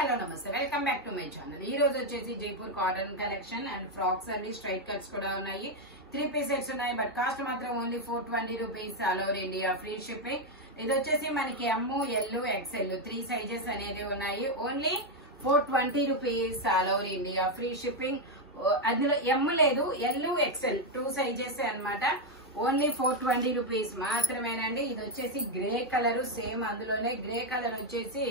Hello నమస్తే, welcome back to my channel. ఈ రోజు వచ్చేసి Jaipur cotton collection and frocks అండి, స్ట్రైట్ కట్స్ కూడా ఉన్నాయి. 3 పీస్ సెట్స్ ఉన్నాయి. బట్ కాస్ట్ మాత్రం only 420 rupees. All over India free shipping. ఇది వచ్చేసి మనకి ఎమ్, ఎల్, ఎక్స్ఎల్ 3 సైజెస్ అనేది ఉన్నాయి. Only 420 rupees. All over India free shipping. అందులో ఎమ్ లేదు, ఎల్, ఎక్స్ఎల్ 2 సైజెస్ అన్నమాట. ఓన్లీ 420 రూపీస్ మాత్రమేనండి. ఇది వచ్చేసి గ్రే కలర్, సేమ్ అందులోనే గ్రే కలర్ వచ్చేసి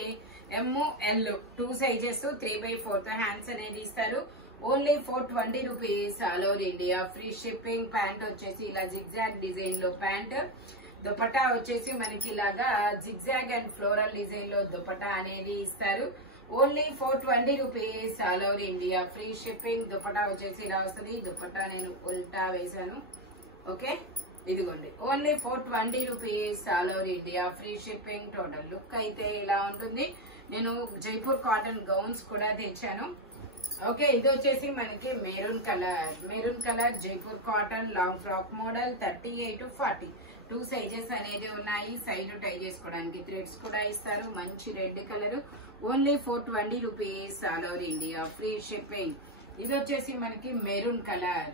ఎమ్, ఎల్ 2 సైజెస్ 3/4 హ్యాండ్స్ అనేది ఇస్తారు. Only 420 rupees. All over India free షిప్పింగ్. ప్యాంట్ వచ్చేసి ఇలా జిగ్జాగ్ డిజైన్ లో ప్యాంట్. దుపట్టా వచ్చేసి మనకి ఇలాగా జిగ్జాగ్ అండ్ ఫ్లోరల్ డిజైన్ లో దుపట్టా అనేది ఇస్తారు. Only 420 rupees. All over India free shipping. Dupatta వచ్చేసి ఇలా వస్తుంది. దుపట్టా నేను ఉల్టా వేసాను. ఓకే, ఇదిగోండి. Only 420 rupees. All over India free shipping. Total look అయితే ఇలా ఉంటుంది. నేను జైపూర్ కాటన్ గౌన్స్ కూడా తెచ్చాను. ఓకే, ఇది వచ్చేసి మనకి maroon colour Jaipur cotton long frock model 38 to 40 2 sizes అనేది ఉన్నాయి. సైడ్ టై చేసుకోవడానికి థ్రెడ్స్ కూడా ఇస్తారు. మంచి red colour. Only 420 rupees. All over India free shipping. ఇది వచ్చేసి మనకి మెరూన్ కలర్.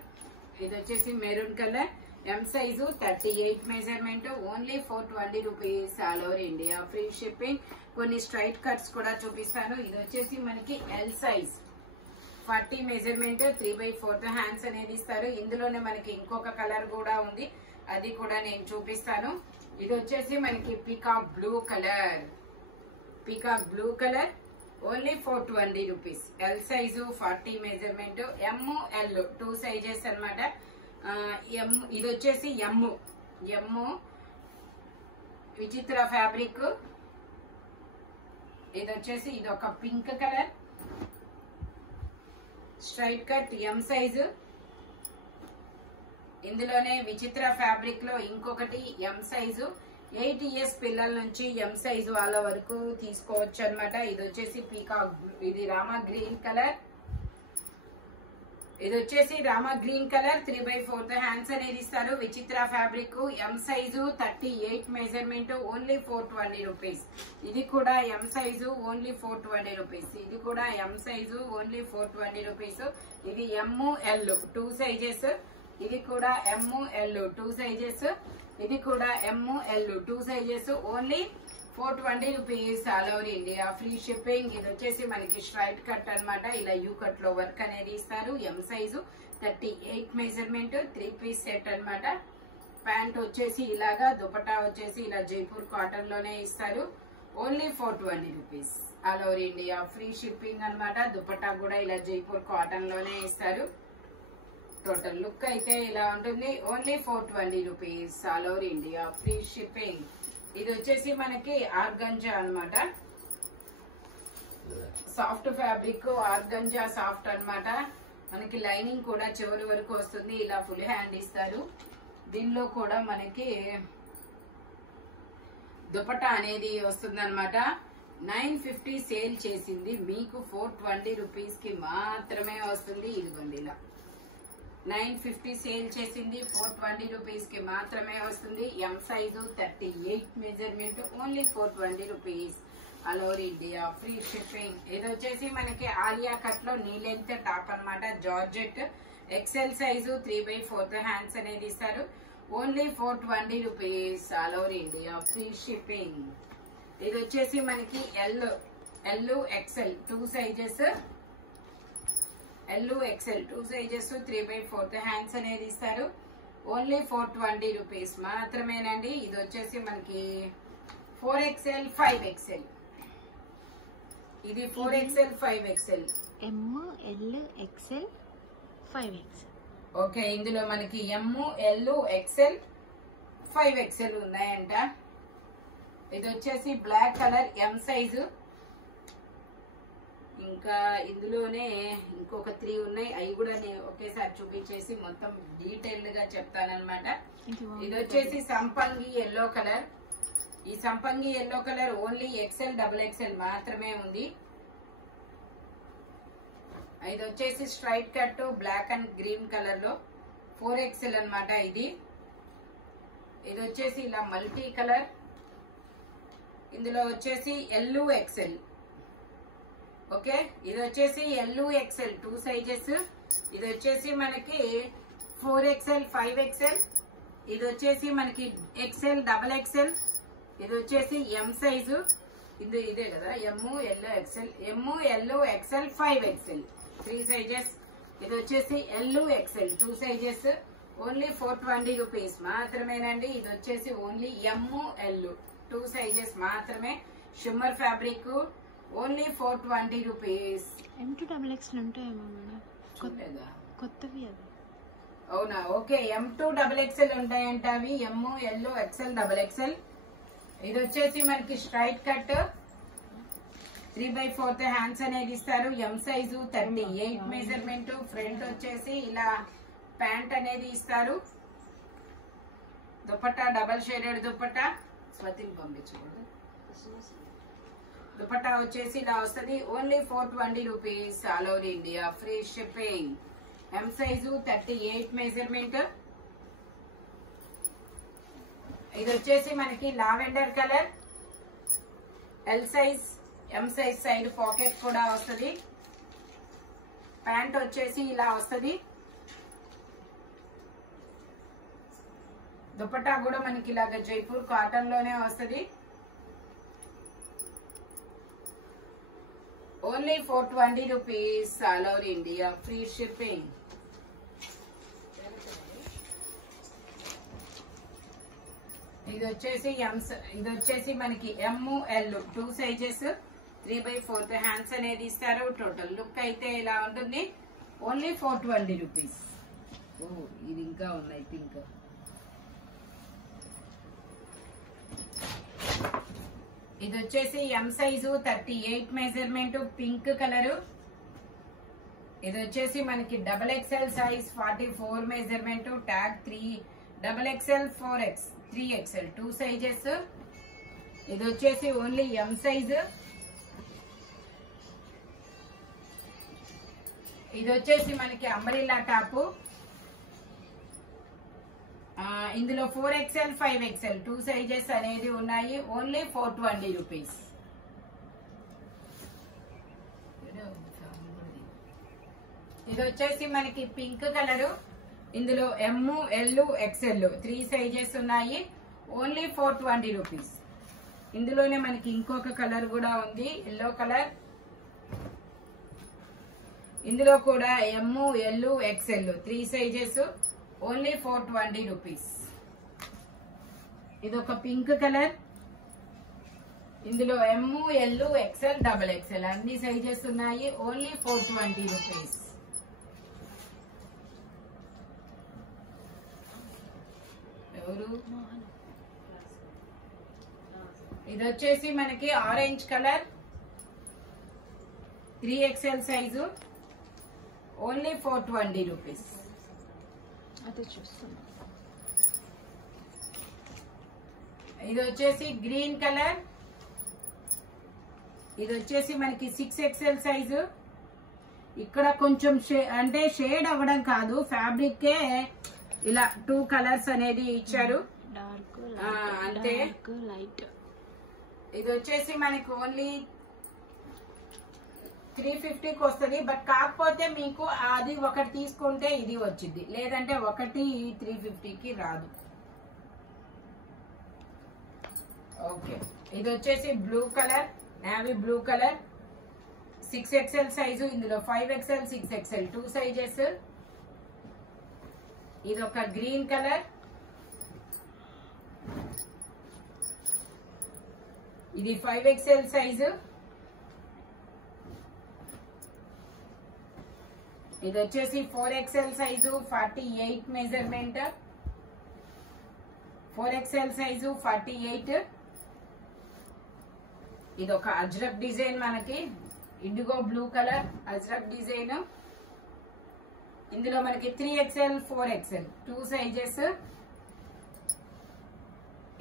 ఎం size 38 measurement. Only 420 rupees. All over India free shipping. కొన్ని స్ట్రైట్ కట్స్ కూడా చూపిస్తాను. ఇది వచ్చేసి మనకి ఎల్ సైజ్ 40 మెజర్మెంట్ 3/4 హ్యాండ్స్ అనేది ఇస్తారు. ఇందులోనే మనకి ఇంకొక కలర్ కూడా ఉంది, అది కూడా నేను చూపిస్తాను. ఇది వచ్చేసి మనకి peacock blue colour. Only 420 rupees. L size 40 measurement. M, L 2 sizes అనమాట. ఇది వచ్చేసి ఎమ్ విచిత్ర ఫ్యాబ్రిక్. ఇది వచ్చేసి ఇది ఒక pink colour straight cut M size. ఇందులోనే విచిత్ర ఫ్యాబ్రిక్ లో ఇంకొకటి ఎం సైజు. 8 ఇయర్స్ పిల్లల నుంచి ఎం సైజు వాళ్ళ వరకు తీసుకోవచ్చు అనమాట. ఇది వచ్చేసి పీకాక్, ఇది రామా గ్రీన్ కలర్. 3/4 హ్యాండ్స్ అనేది ఇస్తారు. విచిత్ర ఫ్యాబ్రిక్. ఎం సైజు 38 మెజర్మెంట్. Only 420 rupees. ఇది కూడా ఎం సైజు. Only 420 rupees. ఇది కూడా ఎం సైజు. Only 420 rupees. ఇది ఎమ్, ఎల్ 2 సైజెస్. ఇది కూడా ఎమ్, ఎల్ 2 సైజెస్. ఇది కూడా M, L 2 sizes. Only 420 rupees. All over India free shipping. ఇది వచ్చేసి మనకి స్ట్రైట్ కట్ అన్నమాట. ఇలా యూ కట్ లో వర్క్ అనేది ఇస్తారు. M size 38 measurement 3 piece set అన్నమాట. ప్యాంట్ వచ్చేసి ఇలాగా, దుపట్టా వచ్చేసి ఇలా జైపూర్ కాటన్ లోనే ఇస్తారు. Only 420 rupees. All over India free shipping అన్నమాట. దుపట్టా కూడా ఇలా జైపూర్ కాటన్ లోనే ఇస్తారు. టోటల్ లుక్ అయితే ఇలా ఉంటుంది. Only 420 rupees. All over India free shipping. ఇది వచ్చేసి మనకి ఆర్గంజా అన్నమాట. సాఫ్ట్ ఫ్యాబ్రిక్, ఆర్గంజా సాఫ్ట్ అన్నమాట. మనకి లైనింగ్ కూడా చివరి వరకు వస్తుంది. ఇలా ఫుల్ హ్యాండ్ ఇస్తారు. దీనిలో కూడా మనకి దుపట్టా అనేది వస్తుంది అనమాట. 950 సేల్ చేసింది, మీకు 420 రూపీస్ కి మాత్రమే వస్తుంది. ఇదిగోండి, ఇలా 950 సేల్ చేసింది, 420 రూపీస్ కి మాత్రమే వస్తుంది. ఎం size 38 measurement. Only 420 rupees. All over India free shipping. ఇది వచ్చేసి మనకి ఆలియా కట్ లో నీ లెంత్ టాప్ అనమాట. జార్జెట్ ఎక్సెల్ సైజు 3/4 హ్యాండ్స్ అనేది ఇస్తారు. Only 420 rupees. All over India free shipping. ఇది వచ్చేసి మనకి ఎల్, ఎక్సెల్ 2 సైజెస్. 3/4 హ్యాండ్స్ అనేది ఇస్తారు. ఓన్లీ 420 రూపీస్ మాత్రమేనండి. ఇది వచ్చేసి మనకి 4XL 5XL. ఇది 4XL 5XL. ఎమ్, ఎల్, ఎక్స్ఎల్ 5XL. ఓకే, ఇందులో మనకి ఎమ్, ఎల్, ఎక్స్ఎల్ 5XL ఉన్నాయంట. ఇది వచ్చేసి బ్లాక్ కలర్ ఎం సైజు. ఇంకా ఇందులోనే ఇంకొక 3 ఉన్నాయి. అవి కూడా నేను ఒకేసారి చూపించేసి మొత్తం డీటెయిల్డ్ గా చెప్తానన్నమాట. ఇది వచ్చేసి సంపంగి ఎల్లో కలర్. ఈ సంపంగి yellow colour only XL, XXL మాత్రమే ఉంది. ఇది వచ్చేసి straight cut black and green colour లో 4XL అన్నమాట. ఇది వచ్చేసి ఇలా మల్టీ కలర్. ఇందులో వచ్చేసి ఎల్, ఎక్స్ఎల్ ఓకే, ఇది వచ్చేసి LXL 2 సైజెస్. ఇది వచ్చేసి మనకి 4XL 5XL. ఇది వచ్చేసి మనకి XL XXL. ఇది వచ్చేసి M సైజు. ఇదే కదా MLXL 5XL 3 సైజెస్. ఇది వచ్చేసి LXL 2 సైజెస్. ఓన్లీ 420 రూపీస్ మాత్రమేనండి. ఇది వచ్చేసి ఓన్లీ ML 2 సైజెస్ మాత్రమే. Shimmer fabric only 420 rupees. M2XXL ఉంటాయేమో మేడం, కొత్తవి అవి. అవునా, ఓకే. M2XXL ఉంటాయంట అవి. ML XL XXL. ఇది వచ్చేసి మనకి స్ట్రైట్ కట్ 3/4 హ్యాండ్స్ అనేది ఇస్తారు. M size 38 measurement. ఫ్రంట్ వచ్చేసి ఇలా ప్యాంట్ అనేది ఇస్తారు. Dupatta double shaded dupatta. స్వతిని పంపించకూడదు. దుపట్టా వచ్చేసి ఇలా వస్తుంది. Only 420 rupees. All over India free shipping. M size 38 measurement. ఇది వచ్చేసి మనకి lavender colour. L size, M size side pocket కూడా వస్తుంది. ప్యాంట్ వచ్చేసి ఇలా వస్తుంది. దుపట్టా కూడా మనకి ఇలాగ జైపూర్ కాటన్ లోనే వస్తుంది. Only 420 rupees. All over India free shipping. ఇది వచ్చేసి మనకి ML 2 సైజెస్. 3/4 హ్యాండ్స్ అనేది ఇస్తారు. టోటల్ లుక్ అయితే ఇలా ఉంటుంది. Only 420 rupees. ఓ, ఇది ఇంకా ఉన్నాయి పింక్. ఇది వచ్చేసి M size 38 measurement. Pink colour. ఇది వచ్చేసి మనకి XXL size 44 measurement. Tag 3XXL 3XL 2 sizes. ఇది వచ్చేసి ఓన్లీ M సైజు. ఇది వచ్చేసి మనకి అంబ్రెల్లా టాప్. ఇందులో 4XL 5XL 2 సైజెస్ అనేది ఉన్నాయి. Only 420 rupees. ఇది వచ్చేసి మనకి పింక్ కలరు. ఇందులో ML XL 3 సైజెస్ ఉన్నాయి. Only 420 rupees. ఇందులోనే మనకి ఇంకొక కలర్ కూడా ఉంది, ఎల్లో కలర్. ఇందులో కూడా ML XL 3 sizes. Only 420 rupees. ఇది ఒక పింక్ కలర్. ఇందులో ML XL XXL అన్ని సైజెస్ ఉన్నాయి. Only 420 rupees. ఎవరు? ఇది వచ్చేసి మనకి orange colour. 3XL size. Only 420 rupees. అదే చూస్తున్నా. ఇది వచ్చేసి గ్రీన్ కలర్. ఇది వచ్చేసి మనకి 6XL సైజు. ఇక్కడ కొంచెం అంటే షేడ్ అవ్వడం కాదు, ఫ్యాబ్రిక్ ఇలా 2 కలర్స్ అనేది ఇచ్చారు. డార్క్ అంతే. లైట్. ఇది వచ్చేసి మనకి ఓన్లీ 350కి వస్తుంది. బట్ కాకపోతే మీకు అది ఒకటి తీసుకుంటే ఇది వచ్చింది, లేదంటే ఒకటి 350కి రాదు. ఓకే, ఇది వచ్చేసి blue colour, navy blue colour. 6XL size. ఇందులో 5XL 6XL 2 సైజెస్. ఇది ఒక గ్రీన్ కలర్. ఇది 5XL సైజు. ఇది వచ్చేసి 4XL size 48 measurement. 4XL size 48. ఇది ఒక అజ్రక్ డిజైన్, మనకి indigo blue colour Ajrak design. ఇందులో మనకి 3XL 4XL 2 సైజెస్.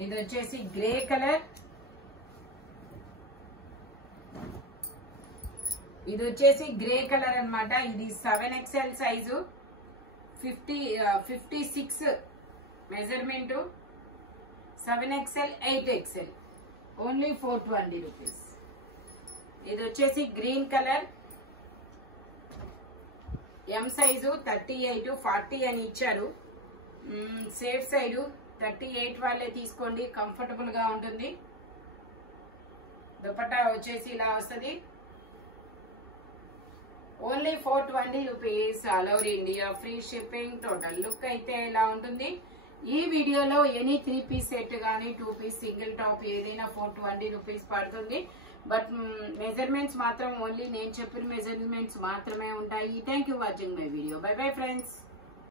ఇది వచ్చేసి గ్రే కలర్. ఇది వచ్చేసి గ్రే కలర్ అన్నమాట. ఇది 7XL size. 56 measurement. 7XL 8XL. Only 420 rupees. ఇది వచ్చేసి గ్రీన్ కలర్, ఎం సైజు 38, 40 అని ఇచ్చారు. సేఫ్ సైడ్ 38 వాళ్ళే తీసుకోండి, కంఫర్టబుల్ గా ఉంటుంది. దుపట్టా వచ్చేసి ఇలా వస్తుంది. Only 420 rupees, all over India free shipping. Total look అయితే ఇలా ఉంటుంది. ఈ వీడియోలో ఎనీ 3 పీస్ సెట్ గానీ 2 పీస్ సింగిల్ టాప్ ఏదైనా 420 రూపీస్ పడుతుంది. బట్ మెజర్మెంట్స్ మాత్రం ఓన్లీ నేను చెప్పిన మెజర్మెంట్స్ మాత్రమే ఉంటాయి. Thank you watching my video. By bye friends.